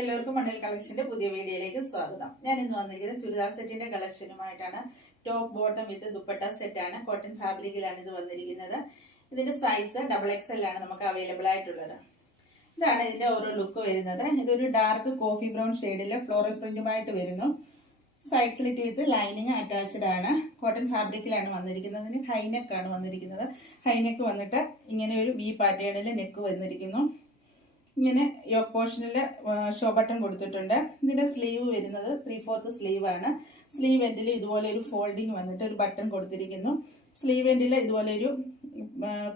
എല്ലാവർക്കും മണ്ണിൽ കളക്ഷന്റെ പുതിയ വീഡിയോയിലേക്ക് സ്വാഗതം. ഞാൻ ഇന്ന് വന്നിരിക്കുന്നത് ചുരിദാർ സെറ്റിന്റെ കളക്ഷനുമായിട്ടാണ്. Top bottom with dupatta set ആണ്. കോട്ടൺ ഫാബ്രിക്കിലാണ് ഇത് വന്നിരിക്കുന്നത്. ഇതിന്റെ സൈസ് XXL ആണ് നമുക്ക് അവൈലബിൾ ആയിട്ടുള്ളത്. ഇതാണ് ഇതിന്റെ ഓരോ ലുക്ക് വരുന്നത്. ഇതൊരു ഡാർക്ക് കോഫി ബ്രൗൺ ഷെയ്ഡിലെ ഫ്ലോറൽ പ്രിന്റുമായിട്ട് വരുന്നു. Side slit with lining attached ആണ്. കോട്ടൺ ഫാബ്രിക്കിലാണ് വന്നിരിക്കുന്നത്. ഇതിന് ഹൈനെക്ക് ആണ് വന്നിരിക്കുന്നത്. ഹൈനെക്ക് വന്നിട്ട് ഇങ്ങനെ ഒരു വി പാറ്റേണിൽ നെക്ക് വന്നിരിക്കുന്നു. ഇങ്ങനെ യോക്ക് പോർഷനിൽ ഷോ ബട്ടൺ കൊടുത്തിട്ടുണ്ട്. ഇതിന്റെ സ്ലീവ് വരുന്നത് 3/4 സ്ലീവ് ആണ്. സ്ലീവ് എൻഡിൽ ഇതുപോലെ ഒരു ഫോൾഡിങ് വന്നിട്ട് ഒരു ബട്ടൺ കൊടുത്തിരിക്കുന്നു. സ്ലീവ് എൻഡിൽ ഇതുപോലെ ഒരു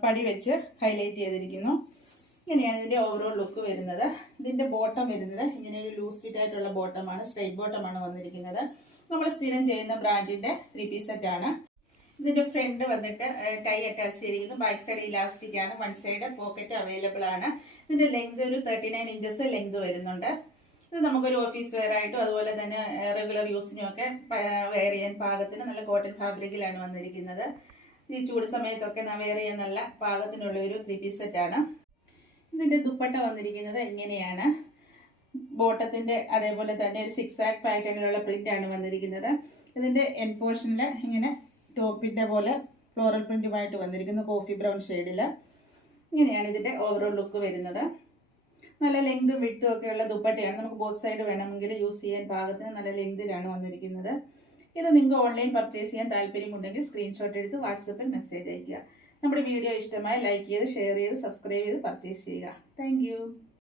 പടി വെച്ച് ഹൈലൈറ്റ് ചെയ്തിരിക്കുന്നു. ഇങ്ങനെയാണ് ഇതിന്റെ ഓവറോൾ ലുക്ക് വരുന്നത്. ഇതിന്റെ ബോട്ടം വരുന്നത് ഇങ്ങനെ ഒരു ലൂസ് ഫിറ്റ് ആയിട്ടുള്ള ബോട്ടമാണ്. സ്ട്രൈറ്റ് ബോട്ടമാണ് വന്നിരിക്കുന്നത്. നമ്മൾ സ്ഥിരം ചെയ്യുന്ന ബ്രാൻഡിന്റെ 3 പീസ് സെറ്റ് ആണ്. ഇതിന്റെ ഫ്രണ്ട് വന്നിട്ട് ടൈ അറ്റാച്ച് ചെയ്തിരിക്കുന്നു. ബാക്ക് സൈഡ് ഇലാസ്റ്റിക് ആണ്. വൺ സൈഡ് പോക്കറ്റ് അവൈലബിൾ ആണ്. ഇതിന്റെ ലെങ്ത് ഒരു 39 ഇഞ്ചസ് ലെങ്ത് വരുന്നുണ്ട്. ഇത് നമുക്കൊരു ഓഫീസ് വെയർ ആയിട്ടും അതുപോലെ തന്നെ റെഗുലർ യൂസിനും ഒക്കെ വെയർ ചെയ്യാൻ പാകത്തിന് നല്ല കോട്ടൺ ഫാബ്രിക്കിലാണ് വന്നിരിക്കുന്നത്. ഈ ചൂട് സമയത്തൊക്കെ വെയർ ചെയ്യാൻ നല്ല പാകത്തിനുള്ള ഒരു 3 പീസ് സെറ്റ് ആണ്. ഇതിന്റെ ദുപ്പട്ട വന്നിരിക്കുന്നത് ഇങ്ങനെയാണ്. ബോട്ടത്തിന്റെ അതേപോലെ തന്നെ ഒരു 6 പാറ്റേണിലുള്ള പ്രിന്റ് ആണ് വന്നിരിക്കുന്നത്. ഇതിന്റെ എൻ പോർഷനിൽ ഇങ്ങനെ ടോപ്പിന്റെ പോലെ ഫ്ലോറൽ പ്രിന്റുമായിട്ട് വന്നിരിക്കുന്നു. കോഫി ബ്രൗൺ ഷെയ്ഡിൽ. ഇങ്ങനെയാണ് ഇതിന്റെ ഓവറോൾ ലുക്ക് വരുന്നത്. നല്ല ലെങ്തും വിഡ്ത്തും ഒക്കെയുള്ള ദുപ്പട്ടയാണ്. നമുക്ക് ബോത്ത് സൈഡ് വേണമെങ്കിൽ യൂസ് ചെയ്യാൻ പാകത്തിന് നല്ല ലെങ്തിലാണ് വന്നിരിക്കുന്നത്. ഇത് നിങ്ങൾക്ക് ഓൺലൈൻ പർച്ചേസ് ചെയ്യാൻ താല്പര്യമുണ്ടെങ്കിൽ സ്ക്രീൻഷോട്ട് എടുത്ത് വാട്സപ്പിൽ മെസ്സേജ് അയയ്ക്കുക. നമ്മുടെ വീഡിയോ ഇഷ്ടമായി ലൈക്ക് ചെയ്ത് ഷെയർ ചെയ്ത് സബ്സ്ക്രൈബ് ചെയ്ത് പർച്ചേസ് ചെയ്യുക. താങ്ക്